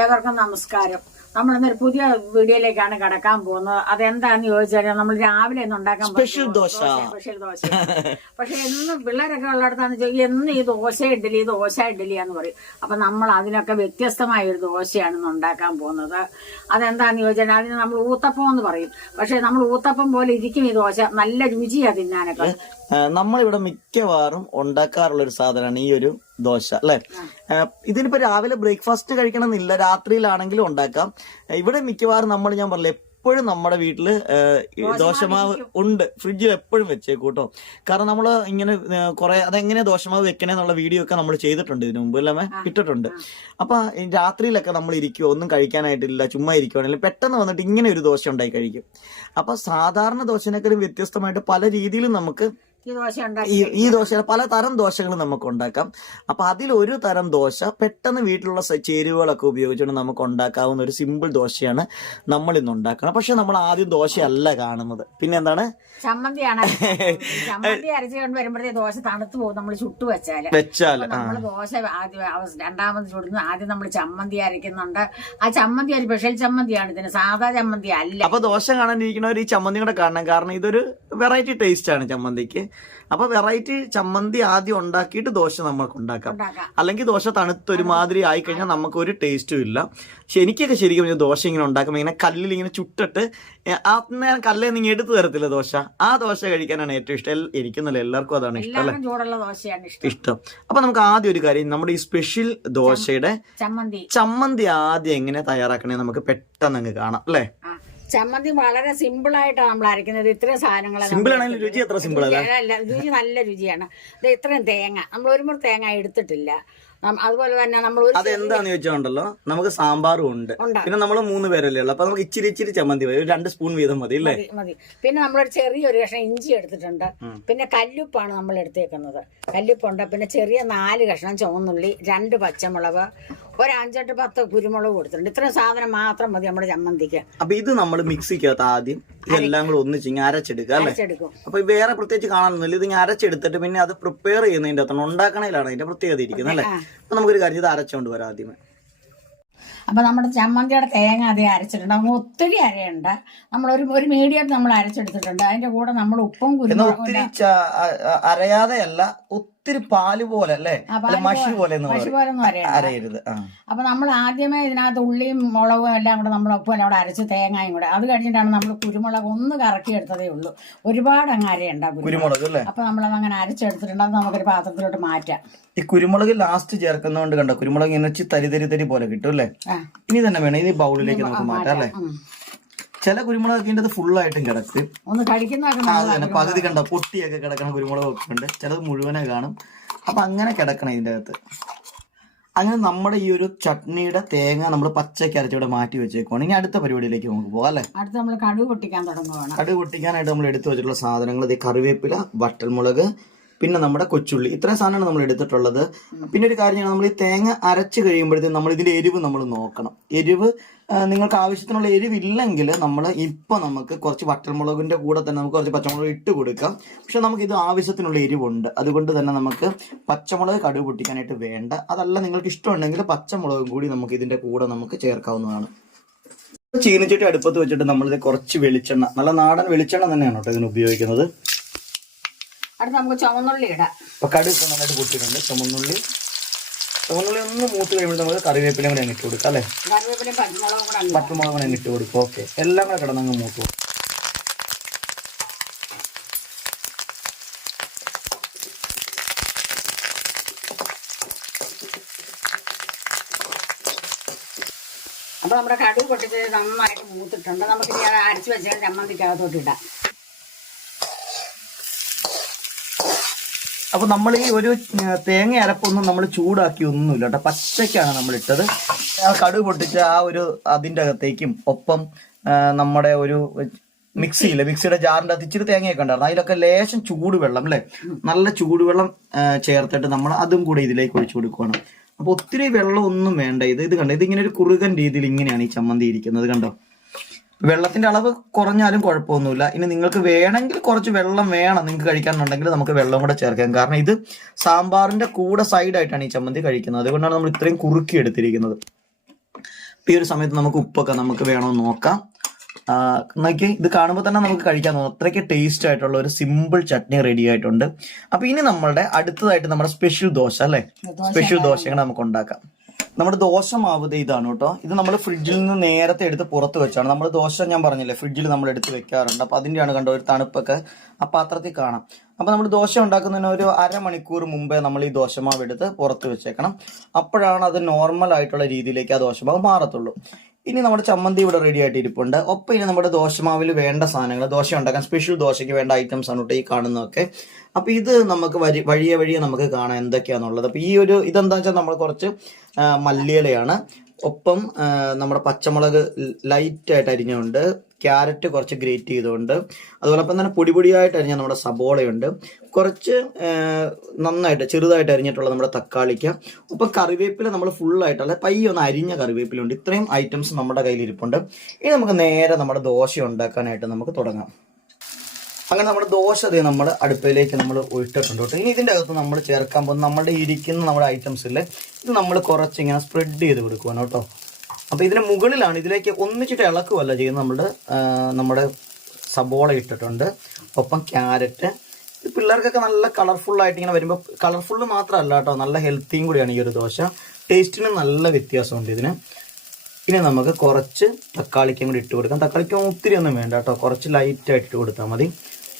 ഏവർക്കും നമസ്കാരം. നമ്മളിന്നൊരു പുതിയ വീഡിയോയിലേക്കാണ് കടക്കാൻ പോകുന്നത്. അതെന്താന്ന് ചോദിച്ചാൽ നമ്മൾ രാവിലെ ഒന്നും ഉണ്ടാക്കാൻ സ്പെഷ്യൽ ദോശ. പക്ഷെ എന്നും പിള്ളേരൊക്കെ ഉള്ളിടത്താന്ന് ചോദിക്കും എന്നും ഈ ദോശ ഇഡ്ഡലിയാന്ന് പറയും. അപ്പൊ നമ്മൾ അതിനൊക്കെ വ്യത്യസ്തമായ ഒരു ദോശയാണ് ഉണ്ടാക്കാൻ പോകുന്നത്. അതെന്താന്ന് ചോദിച്ചാൽ അതിന് നമ്മൾ ഊത്തപ്പം എന്ന് പറയും. പക്ഷെ നമ്മൾ ഊത്തപ്പം പോലെ ഇരിക്കും ഈ ദോശ. നല്ല രുചിയാ തിന്നാനൊക്കെ. നമ്മളിവിടെ മിക്കവാറും ഉണ്ടാക്കാറുള്ള ഒരു സാധനമാണ് ഈ ഒരു ദോശ അല്ലെ. ഇതിനിപ്പോ രാവിലെ ബ്രേക്ക്ഫാസ്റ്റ് കഴിക്കണമെന്നില്ല, രാത്രിയിലാണെങ്കിലും ഉണ്ടാക്കാം. ഇവിടെ മിക്കവാറും ഞാൻ പറഞ്ഞില്ല, എപ്പോഴും നമ്മുടെ വീട്ടില് ദോശമാവ് ഉണ്ട്, ഫ്രിഡ്ജിൽ എപ്പോഴും വെച്ചേക്കൂട്ടോ. കാരണം നമ്മള് ഇങ്ങനെ കുറെ അതെങ്ങനെ ദോശമാവ് വെക്കണേന്നുള്ള വീഡിയോ ഒക്കെ നമ്മൾ ചെയ്തിട്ടുണ്ട് ഇതിനു മുമ്പ് അല്ലേ, ഇട്ടിട്ടുണ്ട്. അപ്പൊ രാത്രിയിലൊക്കെ നമ്മൾ ഇരിക്കുവോ, ഒന്നും കഴിക്കാനായിട്ടില്ല, ചുമ്മാ ഇരിക്കുവാണെങ്കിൽ പെട്ടെന്ന് വന്നിട്ട് ഇങ്ങനെ ഒരു ദോശ ഉണ്ടായി കഴിക്കും. അപ്പൊ സാധാരണ ദോശനേക്കാളും വ്യത്യസ്തമായിട്ട് പല രീതിയിലും നമുക്ക് ഈ ദോശ പല തരം ദോശകൾ നമുക്ക് ഉണ്ടാക്കാം. അപ്പൊ അതിലൊരു തരം ദോശ പെട്ടെന്ന് വീട്ടിലുള്ള ചേരുവകളൊക്കെ ഉപയോഗിച്ചുകൊണ്ട് നമുക്ക് ഉണ്ടാക്കാവുന്ന ഒരു സിമ്പിൾ ദോശയാണ് നമ്മൾ ഇന്ന് ഉണ്ടാക്കണം. പക്ഷെ നമ്മൾ ആദ്യം ദോശയല്ല കാണുന്നത്, പിന്നെ എന്താണ്, ചമ്മന്തിയാണ്. ചമ്മന്തി അരച്ചുകൊണ്ട് വരുമ്പോഴത്തേ ദോശ തണുത്തു പോകും. നമ്മൾ ചുട്ടു വെച്ചാല് നമ്മള് ദോശ രണ്ടാമത് ചുടുന്നു. ആദ്യം നമ്മൾ ചമ്മന്തി അരയ്ക്കുന്നുണ്ട്. ആ ചമ്മന്തി ഒരു സ്പെഷ്യൽ ചമ്മന്തിയാണ്, ഇതിന് സാധാ ചമ്മന്തി അല്ല. അപ്പൊ ദോശ കാണാനിരിക്കുന്നവർ ഈ ചമ്മന്തി കൂടെ കാണണം, കാരണം ഇതൊരു വെറൈറ്റി ടേസ്റ്റ് ആണ് ചമ്മന്തിക്ക്. അപ്പൊ വെറൈറ്റി ചമ്മന്തി ആദ്യം ഉണ്ടാക്കിയിട്ട് ദോശ നമുക്ക് ഉണ്ടാക്കാം. അല്ലെങ്കിൽ ദോശ തണുത്തൊരുമാതിരി ആയി കഴിഞ്ഞാൽ നമുക്ക് ഒരു ടേസ്റ്റും ഇല്ല. പക്ഷെ എനിക്കൊക്കെ ശരിക്കും ദോശ ഇങ്ങനെ ഉണ്ടാക്കുമ്പോൾ ഇങ്ങനെ കല്ലിൽ ഇങ്ങനെ ചുട്ടിട്ട് കല്ലേ നിങ്ങൾ എടുത്തു തരത്തില്ല ദോശ, ആ ദോശ കഴിക്കാനാണ് ഏറ്റവും ഇഷ്ടം. എനിക്കെന്നല്ല, എല്ലാവർക്കും അതാണ് ഇഷ്ടം അല്ലേ, ഇഷ്ടം. അപ്പൊ നമുക്ക് ആദ്യം ഒരു കാര്യം, നമ്മുടെ ഈ സ്പെഷ്യൽ ദോശയുടെ ചമ്മന്തി ആദ്യം എങ്ങനെ തയ്യാറാക്കണേ നമുക്ക് പെട്ടെന്ന് അങ്ങ് കാണാം അല്ലേ. ചമ്മന്തി വളരെ സിമ്പിൾ ആയിട്ടാണ് നമ്മൾ അരയ്ക്കുന്നത്. ഇത്രയും സാധനങ്ങൾ രുചി എത്ര സിമ്പിൾ അല്ല, രുചി നല്ല രുചിയാണ്. ഇത്രയും തേങ്ങ നമ്മൾ ഒരു മുറി തേങ്ങ എടുത്തിട്ടില്ല. അതുപോലെ തന്നെ നമ്മൾ അതെന്താന്ന് ചോദിച്ചോണ്ടല്ലോ, നമുക്ക് സാമ്പാറും ഉണ്ട്, പിന്നെ നമ്മൾ 3 പേരല്ലേ ഉള്ളു. അപ്പൊ നമുക്ക് ഇച്ചിരി ചമ്മന്തി മതി, 2 സ്പൂൺ വീതം മതി അല്ലേ. മതി. പിന്നെ നമ്മളൊരു ചെറിയൊരു കഷ്ണം ഇഞ്ചി എടുത്തിട്ടുണ്ട്. പിന്നെ കല്ലുപ്പാണ് നമ്മൾ എടുത്തേക്കുന്നത്, കല്ലുപ്പുണ്ട്. പിന്നെ ചെറിയ 4 കഷ്ണം ചുവന്നുള്ളി, 2 പച്ചമുളക്, ഒരു 5-10 കുരുമുളക് കൊടുത്തിട്ടുണ്ട്. ഇത്രയും സാധനം മാത്രം മതി നമ്മുടെ ചമ്മന്തിക്ക്. അപ്പൊ ഇത് നമ്മൾ മിക്സിക്കകത്ത് ആദ്യം ഇതെല്ലാം കൂടെ ഒന്നിച്ച് അരച്ചെടുക്കുക അല്ലേ. അപ്പൊ വേറെ പ്രത്യേകിച്ച് കാണാനൊന്നുമില്ല, ഇത് അരച്ചെടുത്തിട്ട് പിന്നെ അത് പ്രിപ്പയർ ചെയ്യുന്നതിന്റെ അകത്താണ്, ഉണ്ടാക്കണേലാണ് അതിന്റെ പ്രത്യേകത ഇരിക്കുന്നത് അല്ലേ. അപ്പൊ നമുക്കൊരു കാര്യം, ഇത് അരച്ചോണ്ട് വരാം ആദ്യമേ. അപ്പൊ നമ്മുടെ ചമ്മന്തിയുടെ തേങ്ങ അതേ അരച്ചിട്ടുണ്ട്. നമുക്ക് ഒത്തിരി അരയുണ്ട്, നമ്മൾ ഒരു മീഡിയം നമ്മൾ അരച്ചെടുത്തിട്ടുണ്ട്. അതിന്റെ കൂടെ നമ്മൾ ഉപ്പും കുരുമുളകും ഒത്തിരി അരയാതെ അല്ല, ഒത്തിരി പാല് പോലെ അല്ലേ, മഷി പോലെ അരയരുത്. അപ്പൊ നമ്മൾ ആദ്യമേ ഇതിനകത്ത് ഉള്ളിയും മുളകും എല്ലാം കൂടെ നമ്മൾ ഒപ്പം എല്ലാം കൂടെ അരച്ച് തേങ്ങയും കൂടെ, അത് കഴിഞ്ഞിട്ടാണ് നമ്മൾ കുരുമുളക് ഒന്ന് കറക്കി എടുത്തതേ ഉള്ളൂ. ഒരുപാട് അങ്ങ് അരയുണ്ടാവും കുരുമുളക് അല്ലേ. അപ്പൊ നമ്മളത് അങ്ങനെ അരച്ചെടുത്തിട്ടുണ്ട്. അത് നമുക്കൊരു പാത്രത്തിലോട്ട് മാറ്റാം. ഈ കുരുമുളക് ലാസ്റ്റ് ചേർക്കുന്നതുകൊണ്ട് കണ്ടോ, കുരുമുളക് ഇങ്ങനെ തരി പോലെ കിട്ടും അല്ലേ. ഇനി തന്നെ വേണം ഇത് ബൗളിലേക്ക് നമുക്ക് മാറ്റാം അല്ലേ. ചില കുരുമുളകൊക്കെ ഇതിന്റെ ഫുള്ളായിട്ടും കിടക്കും, ഒന്ന് കഴിക്കുന്ന പകുതി കണ്ടോ പൊട്ടിയൊക്കെ കിടക്കണ കുരുമുളകൊക്കെ ഉണ്ട്, ചിലത് മുഴുവനെ കാണും. അപ്പൊ അങ്ങനെ കിടക്കണം ഇതിന്റെ അകത്ത്. അങ്ങനെ നമ്മുടെ ഈ ഒരു ചട്നിയുടെ തേങ്ങ നമ്മൾ പച്ചയ്ക്ക് അരച്ചിവിടെ മാറ്റി വെച്ചേക്കുവാണ്. ഇനി അടുത്ത പരിപാടിയിലേക്ക് നമുക്ക് പോകാം അല്ലേ. അടുത്ത നമ്മൾ കടുക് പൊട്ടിക്കാൻ തുടങ്ങുകയാണ്. കടുക് പൊട്ടിക്കാനായിട്ട് നമ്മൾ എടുത്തു വെച്ചിട്ടുള്ള സാധനങ്ങൾ, ഇത് കറിവേപ്പില, വറ്റൽമുളക്, പിന്നെ നമ്മുടെ കൊച്ചുള്ളി, ഇത്രയും സാധനമാണ് നമ്മൾ എടുത്തിട്ടുള്ളത്. പിന്നെ ഒരു കാര്യം, നമ്മൾ ഈ തേങ്ങ അരച്ച് കഴിയുമ്പോഴത്തേക്കും നമ്മൾ ഇതിന്റെ എരിവ് നമ്മൾ നോക്കണം. എരിവ് നിങ്ങൾക്ക് ആവശ്യത്തിനുള്ള എരിവില്ലെങ്കിൽ നമുക്ക് കുറച്ച് വറ്റൽമുളകിന്റെ കൂടെ തന്നെ നമുക്ക് കുറച്ച് പച്ചമുളക് ഇട്ട് കൊടുക്കാം. പക്ഷെ നമുക്ക് ഇത് ആവശ്യത്തിനുള്ള എരിവുണ്ട്, അതുകൊണ്ട് തന്നെ നമുക്ക് പച്ചമുളക് കടുക് പൊട്ടിക്കാനായിട്ട് വേണ്ട. അതല്ല നിങ്ങൾക്ക് ഇഷ്ടമുണ്ടെങ്കിൽ പച്ചമുളകും കൂടി നമുക്ക് ഇതിന്റെ കൂടെ നമുക്ക് ചേർക്കാവുന്നതാണ്. ചീനിച്ചട്ടി അടുപ്പത്ത് വെച്ചിട്ട് നമ്മളിത് കുറച്ച് വെളിച്ചെണ്ണ, നല്ല നാടൻ വെളിച്ചെണ്ണ തന്നെയാണ് കേട്ടോ ഇതിന് ഉപയോഗിക്കുന്നത്. അടുത്ത് നമുക്ക് ചുവന്നുള്ളി ഇടാം. അപ്പൊ കടുക് നന്നായിട്ട് പൊട്ടിയിട്ടുണ്ട്. ചുവന്നുള്ളി ഒന്ന് മൂത്ത് കഴിയുമ്പോൾ നമുക്ക് കറിവേപ്പിലും കൂടെ ഇട്ട് കൊടുക്കാം അല്ലെ. പച്ചമുളകും കൂടെ ഇട്ട് കൊടുക്കും. ഓക്കെ, എല്ലാം കൂടെ കിടന്നങ്ങ് മൂത്ത് കൊടുക്കും. അപ്പൊ നമ്മുടെ കടുക് പൊട്ടിച്ച് നന്നായിട്ട് മൂത്തിട്ടുണ്ട്. നമുക്ക് ഇനി അത് അരച്ച് വെച്ചാൽ ചമ്മന്തിക്കകത്തോട്ട് ഇടാം. അപ്പൊ നമ്മൾ ഈ ഒരു തേങ്ങ അരപ്പൊന്നും നമ്മൾ ചൂടാക്കി ഒന്നുമില്ല കേട്ടോ, പച്ചക്കാണ് നമ്മൾ ഇട്ടത്. കടുക് പൊട്ടിച്ച ആ ഒരു അതിന്റെ അകത്തേക്കും ഒപ്പം നമ്മുടെ ഒരു മിക്സിയുടെ ജാറിന്റെ അകത്ത് ഇച്ചിരി തേങ്ങയൊക്കെ ഉണ്ടായിരുന്നു, അതിലൊക്കെ ലേശം ചൂടുവെള്ളം അല്ലെ, നല്ല ചൂടുവെള്ളം ചേർത്തിട്ട് നമ്മൾ അതും കൂടെ ഇതിലേക്ക് ഒഴിച്ചു കൊടുക്കുകയാണ്. അപ്പൊ ഒത്തിരി വെള്ളം ഒന്നും വേണ്ട. ഇത് കണ്ടോ, ഇതിങ്ങനെ ഒരു കുറുകൻ രീതിയിൽ ഇങ്ങനെയാണ് ഈ ചമ്മന്തി ഇരിക്കുന്നത് കണ്ടോ. വെള്ളത്തിന്റെ അളവ് കുറഞ്ഞാലും കുഴപ്പമൊന്നുമില്ല. ഇനി നിങ്ങൾക്ക് വേണമെങ്കിൽ കുറച്ച് വെള്ളം വേണം നിങ്ങൾക്ക് കഴിക്കാനുണ്ടെങ്കിൽ നമുക്ക് വെള്ളം കൂടെ ചേർക്കാം. കാരണം ഇത് സാമ്പാറിന്റെ കൂടെ സൈഡായിട്ടാണ് ഈ ചമ്മന്തി കഴിക്കുന്നത്, അതുകൊണ്ടാണ് നമ്മൾ ഇത്രയും കുറുക്കി എടുത്തിരിക്കുന്നത്. ഈ ഒരു സമയത്ത് നമുക്ക് ഉപ്പൊക്കെ നമുക്ക് വേണമെന്ന് നോക്കാം. നോക്കി, ഇത് കാണുമ്പോൾ തന്നെ നമുക്ക് കഴിക്കാൻ തോന്നും. അത്രയ്ക്ക് ടേസ്റ്റ് ആയിട്ടുള്ള ഒരു സിമ്പിൾ ചട്നി റെഡി ആയിട്ടുണ്ട്. അപ്പൊ ഇനി നമ്മളുടെ അടുത്തതായിട്ട് നമ്മുടെ സ്പെഷ്യൽ ദോശ അല്ലെ, സ്പെഷ്യൽ ദോശകൾ നമുക്ക് ഉണ്ടാക്കാം. നമ്മുടെ ദോശ മാവ് ഇതാണ് കേട്ടോ. ഇത് നമ്മൾ ഫ്രിഡ്ജിൽ നിന്ന് നേരത്തെ എടുത്ത് പുറത്ത് വെച്ചാണ്. നമ്മൾ ദോശ ഞാൻ പറഞ്ഞില്ലേ ഫ്രിഡ്ജിൽ നമ്മൾ എടുത്ത് വെക്കാറുണ്ട്. അപ്പൊ അതിന്റെയാണ് കണ്ടോ ഒരു തണുപ്പൊക്കെ ആ പാത്രത്തിൽ കാണാം. അപ്പൊ നമ്മൾ ദോശ ഉണ്ടാക്കുന്നതിന് ഒരു അരമണിക്കൂർ മുമ്പേ നമ്മൾ ഈ ദോശമാവ് എടുത്ത് പുറത്ത് വെച്ചേക്കണം. അപ്പോഴാണ് അത് നോർമൽ ആയിട്ടുള്ള രീതിയിലേക്ക് ആ ദോശമാവ് മാറത്തുള്ളൂ. ഇനി നമ്മുടെ ചമ്മന്തി ഇവിടെ റെഡി ആയിട്ട് ഇരിപ്പുണ്ട്. ഒപ്പം ഇനി നമ്മുടെ ദോശമാവിൽ വേണ്ട സാധനങ്ങൾ, ദോശ ഉണ്ടാക്കാൻ സ്പെഷ്യൽ ദോശയ്ക്ക് വേണ്ട ഐറ്റംസ് ആണ് കേട്ടോ ഈ കാണുന്നതൊക്കെ. അപ്പൊ ഇത് നമുക്ക് വഴിയെ നമുക്ക് കാണാം എന്തൊക്കെയാന്നുള്ളത്. അപ്പൊ ഈ ഒരു ഇതെന്താ വെച്ചാൽ നമ്മൾ കുറച്ച് മല്ലിയിലയാണ്, ഒപ്പം നമ്മുടെ പച്ചമുളക് ലൈറ്റ് ആയിട്ട് അരിഞ്ഞുണ്ട്, ക്യാരറ്റ് കുറച്ച് ഗ്രേറ്റ് ചെയ്തുകൊണ്ട്, അതുപോലെ തന്നെ പൊടിയായിട്ട് അരിഞ്ഞ നമ്മുടെ സബോളയുണ്ട്, കുറച്ച് നന്നായിട്ട് ചെറുതായിട്ട് അരിഞ്ഞിട്ടുള്ള നമ്മുടെ തക്കാളിക്ക, ഒപ്പം കറിവേപ്പില നമ്മൾ ഫുള്ളായിട്ടുള്ള പയ്യൊന്ന് അരിഞ്ഞ കറിവേപ്പിലുണ്ട്. ഇത്രയും ഐറ്റംസ് നമ്മുടെ കയ്യിൽ ഇരിപ്പുണ്ട്. ഇനി നമുക്ക് നേരെ നമ്മുടെ ദോശ ഉണ്ടാക്കാനായിട്ട് നമുക്ക് തുടങ്ങാം. അങ്ങനെ നമ്മുടെ ദോശ നമ്മൾ അടുപ്പിലേക്ക് നമ്മൾ ഇട്ടിട്ടുണ്ട് കേട്ടോ. ഇനി ഇതിൻ്റെ അകത്ത് നമ്മൾ ചേർക്കാൻ പോകുന്ന നമ്മുടെ ഇരിക്കുന്ന നമ്മുടെ ഐറ്റംസ് ഇല്ലേ, ഇത് നമ്മൾ കുറച്ച് ഇങ്ങനെ സ്പ്രെഡ് ചെയ്ത് കൊടുക്കുവാണ് കേട്ടോ. അപ്പോൾ ഇതിന് മുകളിലാണ്, ഇതിലേക്ക് ഒന്നിച്ചിട്ട് ഇളക്കുവല്ല ചെയ്യുന്നത്. നമ്മുടെ സബോള ഇട്ടിട്ടുണ്ട്, ഒപ്പം ക്യാരറ്റ്. ഇത് പിള്ളേർക്കൊക്കെ നല്ല കളർഫുള്ളായിട്ട് ഇങ്ങനെ വരുമ്പോൾ, കളർഫുള്ള് മാത്രമല്ല കേട്ടോ, നല്ല ഹെൽത്തിയും കൂടിയാണ് ഈ ഒരു ദോശ. ടേസ്റ്റിന് നല്ല വ്യത്യാസമുണ്ട് ഇതിന്. ഇനി നമുക്ക് കുറച്ച് തക്കാളിക്കും കൂടി ഇട്ട് കൊടുക്കാം. തക്കാളിക്ക് ഒത്തിരി ഒന്നും വേണ്ട കേട്ടോ, കുറച്ച് ലൈറ്റായിട്ട് ഇട്ട് കൊടുത്താൽ മതി.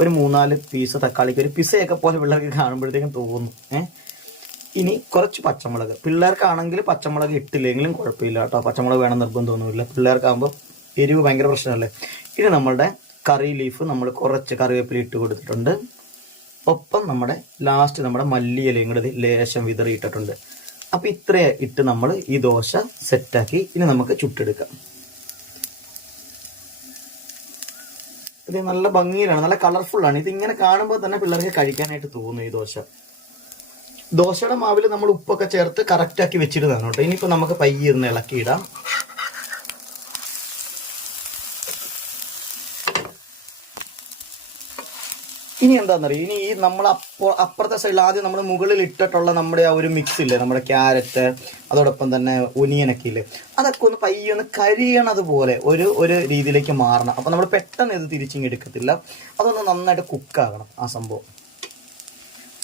ഒരു 3-4 പീസ് തക്കാളിക്ക്, ഒരു പിസയൊക്കെ പോലെ പിള്ളേർക്ക് കാണുമ്പോഴത്തേക്കും തോന്നും. ഇനി കുറച്ച് പച്ചമുളക്, പിള്ളേർക്കാണെങ്കിൽ പച്ചമുളക് ഇട്ടില്ലെങ്കിലും കുഴപ്പമില്ല കേട്ടോ, പച്ചമുളക് വേണം നിർബന്ധമൊന്നുമില്ല. പിള്ളേർക്കാകുമ്പോൾ എരിവ് ഭയങ്കര പ്രശ്നമല്ലേ. ഇനി നമ്മളുടെ കറി ലീഫ് നമ്മൾ കുറച്ച് കറിവേപ്പില ഇട്ട് കൊടുത്തിട്ടുണ്ട്. ഒപ്പം നമ്മുടെ ലാസ്റ്റ് നമ്മുടെ മല്ലിയിലയും കൂടി ലേശം വിതറി ഇട്ടിട്ടുണ്ട്. അപ്പം ഇത്രയും ഇട്ട് നമ്മൾ ഈ ദോശ സെറ്റാക്കി ഇനി നമുക്ക് ചുട്ടെടുക്കാം. ഇത് നല്ല ഭംഗിയിലാണ്, നല്ല കളർഫുള്ളാണ്. ഇതിങ്ങനെ കാണുമ്പോൾ തന്നെ പിള്ളേർക്ക് കഴിക്കാനായിട്ട് തോന്നും ഈ ദോശ. ദോശയുടെ മാവിൽ നമ്മൾ ഉപ്പൊക്കെ ചേർത്ത് കറക്റ്റാക്കി വെച്ചിരുന്നതാണ് കേട്ടോ. ഇനിയിപ്പോൾ നമുക്ക് പയ്യെ ഇരുന്ന് ഇളക്കിയിടാം. ഇനി എന്താണെന്നറിയാം, ഇനി ഈ നമ്മൾ അപ്പുറത്തെ സൈഡിൽ ആദ്യം നമ്മൾ മുകളിൽ ഇട്ടിട്ടുള്ള നമ്മുടെ ആ ഒരു മിക്സ് ഇല്ലേ, നമ്മുടെ ക്യാരറ്റ് അതോടൊപ്പം തന്നെ ഒനിയനൊക്കെ ഇല്ലേ, അതൊക്കെ ഒന്ന് പയ്യെ ഒന്ന് കരിയണത് പോലെ ഒരു രീതിയിലേക്ക് മാറണം. അപ്പം നമ്മൾ പെട്ടെന്ന് ഇത് തിരിച്ചിങ്ങെടുക്കത്തില്ല, അതൊന്ന് നന്നായിട്ട് കുക്കാകണം ആ സംഭവം.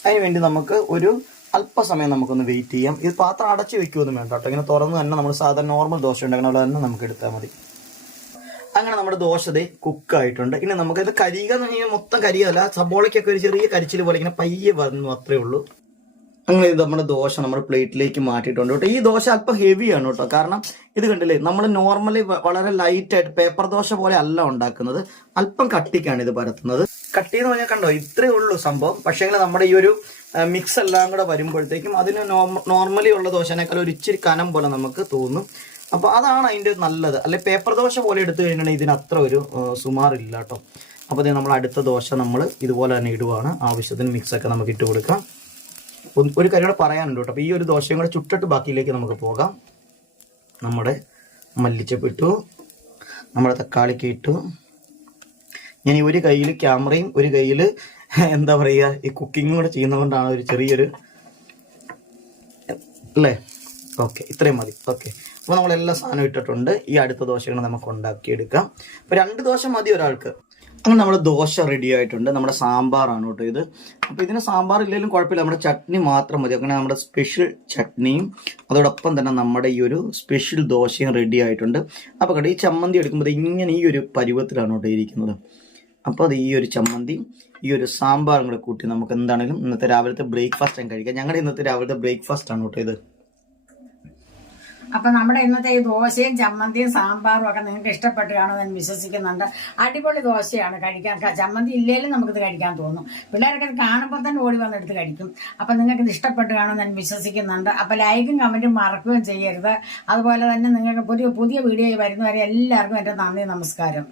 അതിനുവേണ്ടി നമുക്ക് ഒരു അല്പസമയം നമുക്കൊന്ന് വെയിറ്റ് ചെയ്യാം. ഇത് പാത്രം അടച്ച് വെക്കുമൊന്നും വേണ്ട കേട്ടോ, ഇങ്ങനെ തുറന്ന് തന്നെ നമ്മൾ സാധാരണ നോർമൽ ദോശ ഉണ്ടാക്കുന്ന പോലെ തന്നെ നമുക്ക് എടുത്താൽ മതി. അങ്ങനെ നമ്മുടെ ദോശ കുക്കായിട്ടുണ്ട്. ഇനി നമുക്കിത് കരിയുക എന്ന് പറഞ്ഞാൽ മൊത്തം കരിയല്ല, സബോളയ്ക്കൊക്കെ ഒരു ചെറിയ കരിച്ചിൽ പോലെ ഇങ്ങനെ പയ്യെ വന്നു, അത്രേ ഉള്ളൂ. അങ്ങനെ ഇത് നമ്മുടെ ദോശ നമ്മുടെ പ്ലേറ്റിലേക്ക് മാറ്റിയിട്ടുണ്ട് കേട്ടോ. ഈ ദോശ അല്പം ഹെവിയാണ് കേട്ടോ, കാരണം ഇത് കണ്ടില്ലേ, നമ്മൾ നോർമലി വളരെ ലൈറ്റായിട്ട് പേപ്പർ ദോശ പോലെ അല്ല ഉണ്ടാക്കുന്നത്, അല്പം കട്ടിക്കാണ് ഇത് പരത്തുന്നത്. കട്ടി എന്ന് പറഞ്ഞാൽ കണ്ടോ, ഇത്രേ ഉള്ളൂ സംഭവം. പക്ഷേ നമ്മുടെ ഈ ഒരു മിക്സ് എല്ലാം കൂടെ വരുമ്പോഴത്തേക്കും അതിന് നോർമലി ഉള്ള ദോശനേക്കാൾ ഒരു ഇച്ചിരി കനം പോലെ നമുക്ക് തോന്നും. അപ്പോൾ അതാണ് അതിൻ്റെ നല്ലത്. അല്ലെ പേപ്പർ ദോശ പോലെ എടുത്തു കഴിഞ്ഞിട്ടുണ്ടെങ്കിൽ ഇതിന് അത്ര ഒരു സുമാറില്ല കേട്ടോ. അപ്പോൾ ഇത് നമ്മൾ അടുത്ത ദോശ നമ്മൾ ഇതുപോലെ തന്നെ ഇടുവാണ്. ആവശ്യത്തിന് മിക്സൊക്കെ നമുക്ക് ഇട്ട് കൊടുക്കാം. ഒരു കാര്യം കൂടെ പറയാനുണ്ട് കേട്ടോ. അപ്പോൾ ഈ ഒരു ദോശയും കൂടെ ചുട്ടിട്ട് ബാക്കിയിലേക്ക് നമുക്ക് പോകാം. നമ്മുടെ മല്ലിച്ചപ്പ് ഇട്ടു, നമ്മുടെ തക്കാളിക്ക് ഇട്ടു. ഞാൻ ഈ ഒരു കയ്യിൽ ക്യാമറയും ഒരു കയ്യിൽ എന്താ പറയുക ഈ കുക്കിങ്ങും കൂടെ ചെയ്യുന്നതുകൊണ്ടാണ് ഒരു ചെറിയൊരു അല്ലേ. ഓക്കെ, ഇത്രയും മതി. ഓക്കെ, അപ്പോൾ നമ്മളെല്ലാ സാധനവും ഇട്ടിട്ടുണ്ട്. ഈ അടുത്ത ദോശകൾ നമുക്ക് ഉണ്ടാക്കിയെടുക്കാം. അപ്പോൾ 2 ദോശ മതി ഒരാൾക്ക്. അങ്ങനെ നമ്മുടെ ദോശ റെഡി ആയിട്ടുണ്ട്. നമ്മുടെ സാമ്പാറാണ് കേട്ടോ ഇത്. അപ്പോൾ ഇതിന് സാമ്പാർ ഇല്ലെങ്കിലും കുഴപ്പമില്ല, നമ്മുടെ ചട്നി മാത്രം മതി. അങ്ങനെ നമ്മുടെ സ്പെഷ്യൽ ചട്നിയും അതോടൊപ്പം തന്നെ നമ്മുടെ ഈ ഒരു സ്പെഷ്യൽ ദോശയും റെഡി ആയിട്ടുണ്ട്. അപ്പോൾ കേട്ടോ, ഈ ചമ്മന്തി എടുക്കുമ്പോൾ ഇങ്ങനെ ഈ ഒരു പരുവത്തിലാണ് കേട്ടോ ഇരിക്കുന്നത്. അപ്പോൾ അത് ഈ ഒരു ചമ്മന്തി ഈ ഒരു സാമ്പാറും കൂടെ കൂട്ടി നമുക്ക് എന്താണെങ്കിലും ഇന്നത്തെ രാവിലത്തെ ബ്രേക്ക്ഫാസ്റ്റ് ആയി കഴിക്കാം. ഞങ്ങളുടെ ഇന്നത്തെ രാവിലത്തെ ബ്രേക്ക്ഫാസ്റ്റ് ആണ് കേട്ടോ ഇത്. അപ്പൊ നമ്മുടെ ഇന്നത്തെ ഈ ദോശയും ചമ്മന്തിയും സാമ്പാറും ഒക്കെ നിങ്ങൾക്ക് ഇഷ്ടപ്പെട്ട് കാണുമെന്ന് ഞാൻ വിശ്വസിക്കുന്നുണ്ട്. അടിപൊളി ദോശയാണ് കഴിക്കാൻ. ചമ്മന്തി ഇല്ലെങ്കിലും നമുക്കിത് കഴിക്കാൻ തോന്നും. പിള്ളേരൊക്കെ ഇത് കാണുമ്പോൾ തന്നെ ഓടി വന്നെടുത്ത് കഴിക്കും. അപ്പൊ നിങ്ങൾക്ക് ഇത് ഇഷ്ടപ്പെട്ട് കാണുമെന്ന് ഞാൻ വിശ്വസിക്കുന്നുണ്ട്. അപ്പൊ ലൈക്കും കമന്റും മറക്കുകയും ചെയ്യരുത്. അതുപോലെ തന്നെ നിങ്ങൾക്ക് പുതിയ വീഡിയോ വരുന്നവരെ എല്ലാവർക്കും എൻ്റെ നന്ദി, നമസ്കാരം.